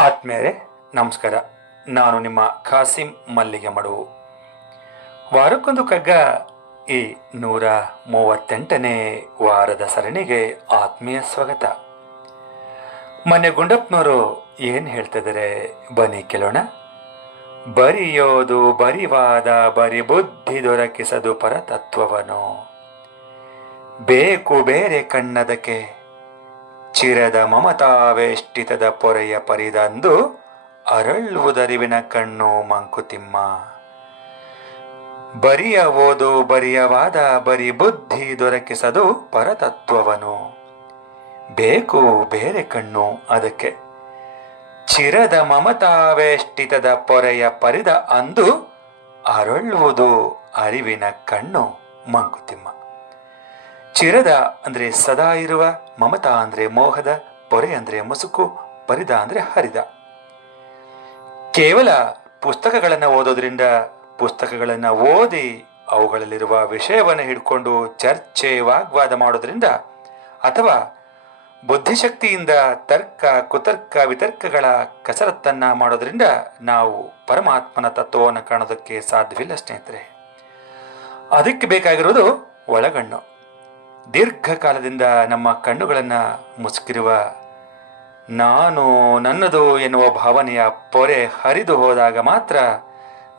ಆತ್ಮೇರೆ, ನಮಸ್ಕಾರ. ನಾನು ನಿಮ್ಮ ಖಾಸಿಂ ಮಲ್ಲಿಗೆ ಮಡುವು ವಾರಕ್ಕೊಂದು ಕಗ್ಗ ಈ ನೂರ ಮೂವತ್ತೆಂಟನೇ ವಾರದ ಸರಣಿಗೆ ಆತ್ಮೀಯ ಸ್ವಾಗತ. ಮೊನ್ನೆ ಗುಂಡಪ್ಪನವರು ಏನು ಹೇಳ್ತಿದ್ದಾರೆ ಬನ್ನಿ ಕೇಳೋಣ. ಬರಿಯೋದು ಬರಿವಾದ, ಬರಿ ಬುದ್ಧಿ ದೊರಕಿಸದು ಪರತತ್ವವನು. ಬೇಕು ಬೇರೆ ಕಣ್ಣದಕ್ಕೆ ಚಿರದ ಮಮತಾವೇಷ್ಟಿತದ ಪೊರೆಯ ಪರಿದಂದು ಅರಳುವುದರಿವಿನ ಕಣ್ಣು ಮಂಕುತಿಮ್ಮ. ಬರಿಯ ಓದು ಬರಿಯವಾದ ಬರಿ ಬುದ್ಧಿ ದೊರಕಿಸದು ಪರತತ್ವವನು. ಬೇಕು ಬೇರೆ ಕಣ್ಣು ಅದಕ್ಕೆ. ಚಿರದ ಮಮತಾವೇಷ್ಟಿತದ ಪೊರೆಯ ಪರಿದ ಅಂದು ಅರಳುವುದು ಅರಿವಿನ ಕಣ್ಣು ಮಂಕುತಿಮ್ಮ. ಚಿರದ ಅಂದ್ರೆ ಸದಾ ಇರುವ, ಮಮತಾ ಅಂದ್ರೆ ಮೋಹದ, ಪೊರೆ ಅಂದ್ರೆ ಮುಸುಕು, ಪರಿದ ಅಂದ್ರೆ ಹರಿದ. ಕೇವಲ ಪುಸ್ತಕಗಳನ್ನು ಓದೋದ್ರಿಂದ ಪುಸ್ತಕಗಳನ್ನು ಓದಿ ಅವುಗಳಲ್ಲಿರುವ ವಿಷಯವನ್ನು ಹಿಡ್ಕೊಂಡು ಚರ್ಚೆ, ವಾಗ್ವಾದ ಮಾಡೋದ್ರಿಂದ ಅಥವಾ ಬುದ್ಧಿಶಕ್ತಿಯಿಂದ ತರ್ಕ, ಕುತರ್ಕ, ವಿತರ್ಕಗಳ ಕಸರತ್ತನ್ನ ಮಾಡೋದ್ರಿಂದ ನಾವು ಪರಮಾತ್ಮನ ತತ್ವವನ್ನು ಕಾಣೋದಕ್ಕೆ ಸಾಧ್ಯವಿಲ್ಲ ಸ್ನೇಹಿತರೆ. ಅದಕ್ಕೆ ಬೇಕಾಗಿರೋದು ಒಳಗಣ್ಣು. ದೀರ್ಘಕಾಲದಿಂದ ನಮ್ಮ ಕಣ್ಣುಗಳನ್ನು ಮುಸುಕಿರುವ, ನಾನು ನನ್ನದು ಎನ್ನುವ ಭಾವನೆಯ ಪೊರೆ ಹರಿದು ಹೋದಾಗ ಮಾತ್ರ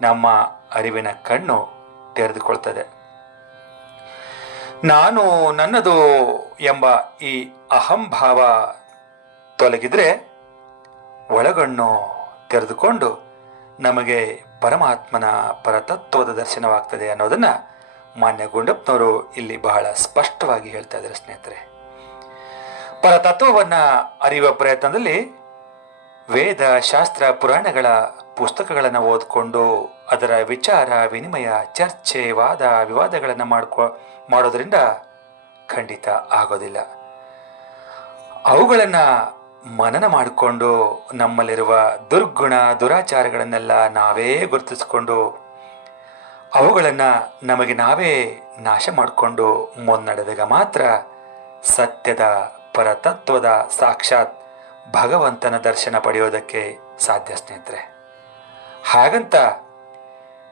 ನಮ್ಮ ಅರಿವಿನ ಕಣ್ಣು ತೆರೆದುಕೊಳ್ತದೆ. ನಾನು ನನ್ನದು ಎಂಬ ಈ ಅಹಂಭಾವ ತೊಲಗಿದ್ರೆ ಒಳಗಣ್ಣು ತೆರೆದುಕೊಂಡು ನಮಗೆ ಪರಮಾತ್ಮನ ಪರತತ್ವದ ದರ್ಶನವಾಗ್ತದೆ ಅನ್ನೋದನ್ನ ಮಾನ್ಯ ಗುಂಡಪ್ಪನವರು ಇಲ್ಲಿ ಬಹಳ ಸ್ಪಷ್ಟವಾಗಿ ಹೇಳ್ತಾ ಇದ್ದಾರೆ ಸ್ನೇಹಿತರೆ. ಪರತತ್ವವನ್ನು ಅರಿಯುವ ಪ್ರಯತ್ನದಲ್ಲಿ ವೇದ, ಶಾಸ್ತ್ರ, ಪುರಾಣಗಳ ಪುಸ್ತಕಗಳನ್ನು ಓದಿಕೊಂಡು ಅದರ ವಿಚಾರ, ವಿನಿಮಯ, ಚರ್ಚೆ, ವಾದ, ವಿವಾದಗಳನ್ನು ಮಾಡ್ಕೊ, ಮಾಡೋದರಿಂದ ಖಂಡಿತ ಆಗೋದಿಲ್ಲ. ಅವುಗಳನ್ನು ಮನನ ಮಾಡಿಕೊಂಡು ನಮ್ಮಲ್ಲಿರುವ ದುರ್ಗುಣ, ದುರಾಚಾರಗಳನ್ನೆಲ್ಲ ನಾವೇ ಗುರುತಿಸಿಕೊಂಡು ಅವುಗಳನ್ನು ನಮಗೆ ನಾವೇ ನಾಶ ಮಾಡಿಕೊಂಡು ಮುನ್ನಡೆದಾಗ ಮಾತ್ರ ಸತ್ಯದ ಪರತತ್ವದ ಸಾಕ್ಷಾತ್ ಭಗವಂತನ ದರ್ಶನ ಪಡೆಯೋದಕ್ಕೆ ಸಾಧ್ಯ ಸ್ನೇಹಿತರೆ. ಹಾಗಂತ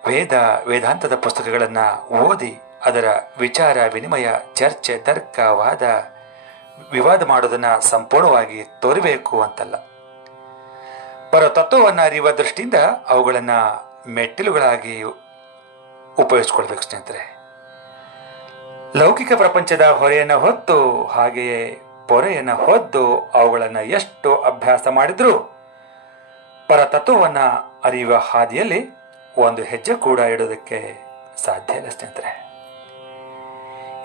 ವೇದ, ವೇದಾಂತದ ಪುಸ್ತಕಗಳನ್ನು ಓದಿ ಅದರ ವಿಚಾರ, ವಿನಿಮಯ, ಚರ್ಚೆ, ತರ್ಕ, ವಾದ, ವಿವಾದ ಮಾಡೋದನ್ನು ಸಂಪೂರ್ಣವಾಗಿ ತೋರಬೇಕು ಅಂತಲ್ಲ. ಪರತತ್ವವನ್ನು ಅರಿಯುವ ದೃಷ್ಟಿಯಿಂದ ಅವುಗಳನ್ನು ಮೆಟ್ಟಿಲುಗಳಾಗಿ ಉಪಯೋಗಿಸ್ಕೊಳ್ಬೇಕು ಸ್ನೇಹಿತರೆ. ಲೌಕಿಕ ಪ್ರಪಂಚದ ಹೊರೆಯನ್ನು ಹೊತ್ತು ಹಾಗೆಯೇ ಪೊರೆಯನ್ನು ಹೊದ್ದು ಅವುಗಳನ್ನು ಎಷ್ಟು ಅಭ್ಯಾಸ ಮಾಡಿದ್ರೂ ಪರತತ್ವವನ್ನು ಅರಿಯುವ ಹಾದಿಯಲ್ಲಿ ಒಂದು ಹೆಜ್ಜೆ ಕೂಡ ಇಡೋದಕ್ಕೆ ಸಾಧ್ಯ ಇಲ್ಲ ಸ್ನೇಹಿತರೆ.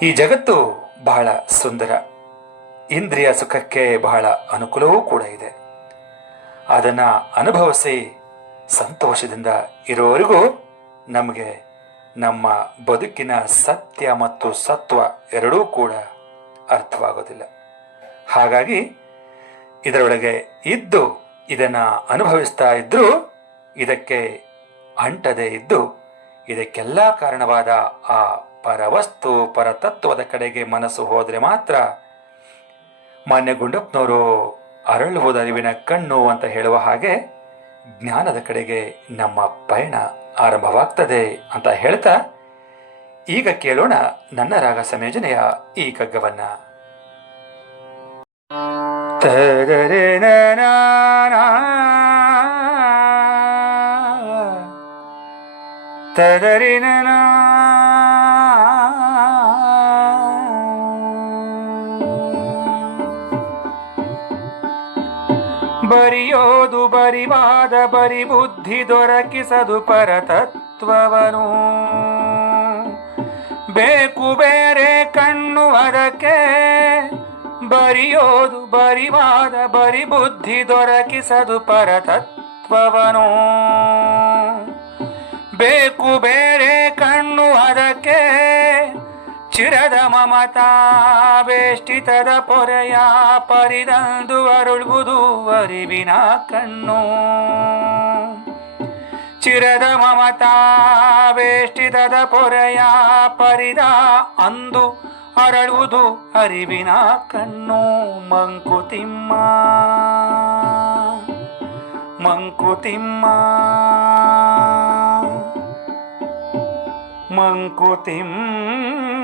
ಈ ಜಗತ್ತು ಬಹಳ ಸುಂದರ. ಇಂದ್ರಿಯ ಸುಖಕ್ಕೆ ಬಹಳ ಅನುಕೂಲವೂ ಕೂಡ ಇದೆ. ಅದನ್ನು ಅನುಭವಿಸಿ ಸಂತೋಷದಿಂದ ಇರೋವರೆಗೂ ನಮಗೆ ನಮ್ಮ ಬದುಕಿನ ಸತ್ಯ ಮತ್ತು ಸತ್ವ ಎರಡೂ ಕೂಡ ಅರ್ಥವಾಗೋದಿಲ್ಲ. ಹಾಗಾಗಿ ಇದರೊಳಗೆ ಇದ್ದು ಇದನ್ನ ಅನುಭವಿಸ್ತಾ ಇದ್ರೂ ಇದಕ್ಕೆ ಅಂಟದೇ ಇದ್ದು ಇದಕ್ಕೆಲ್ಲ ಕಾರಣವಾದ ಆ ಪರವಸ್ತು, ಪರತತ್ವದ ಕಡೆಗೆ ಮನಸ್ಸು ಹೋದರೆ ಮಾತ್ರ ಮಾನ್ಯ ಗುಂಡಪ್ಪನವರು ಅರಳುವುದರಿವಿನ ಕಣ್ಣು ಅಂತ ಹೇಳುವ ಹಾಗೆ ಜ್ಞಾನದ ಕಡೆಗೆ ನಮ್ಮ ಪಯಣ ಆರಂಭವಾಗ್ತದೆ ಅಂತ ಹೇಳ್ತಾ ಈಗ ಕೇಳೋಣ ನನ್ನ ರಾಗ ಸಂಯೋಜನೆಯ ಈ ಕಗ್ಗವನ್ನ ಬರಿಯೋದು ಬರಿವಾದ ಬರಿ ಬುದ್ಧಿ ದೊರಕಿಸದು ಪರತತ್ವವನು ಬೇಕು ಬೇರೆ ಕಣ್ಣು ಅದಕ್ಕೆ ಬರಿಯೋದು ಬರಿವಾದ ಬರಿ ಬುದ್ಧಿ ದೊರಕಿಸದು ಪರತತ್ವವನು ಬೇಕು ಬೇರೆ ಕಣ್ಣು ಅದಕ್ಕೆ ಚಿರದ ಮಮತಾ, ಬೇಷ್ಟಿತದ ಪೊರೆಯ ಪರಿದಂದು ಅರುಳುವುದು ಅರಿವಿನ ಕಣ್ಣು. ಚಿರದ ಮಮತಾ, ಬೇಷ್ಟಿತದ ಪೊರೆಯ ಪರಿದ ಅಂದು ಅರಳುವುದು ಅರಿವಿನ ಕಣ್ಣು. ಮಂಕುತಿಮ್ಮ ಮಂಕುತಿಮ್ಮ ಮಂಕುತಿಮ್ಮ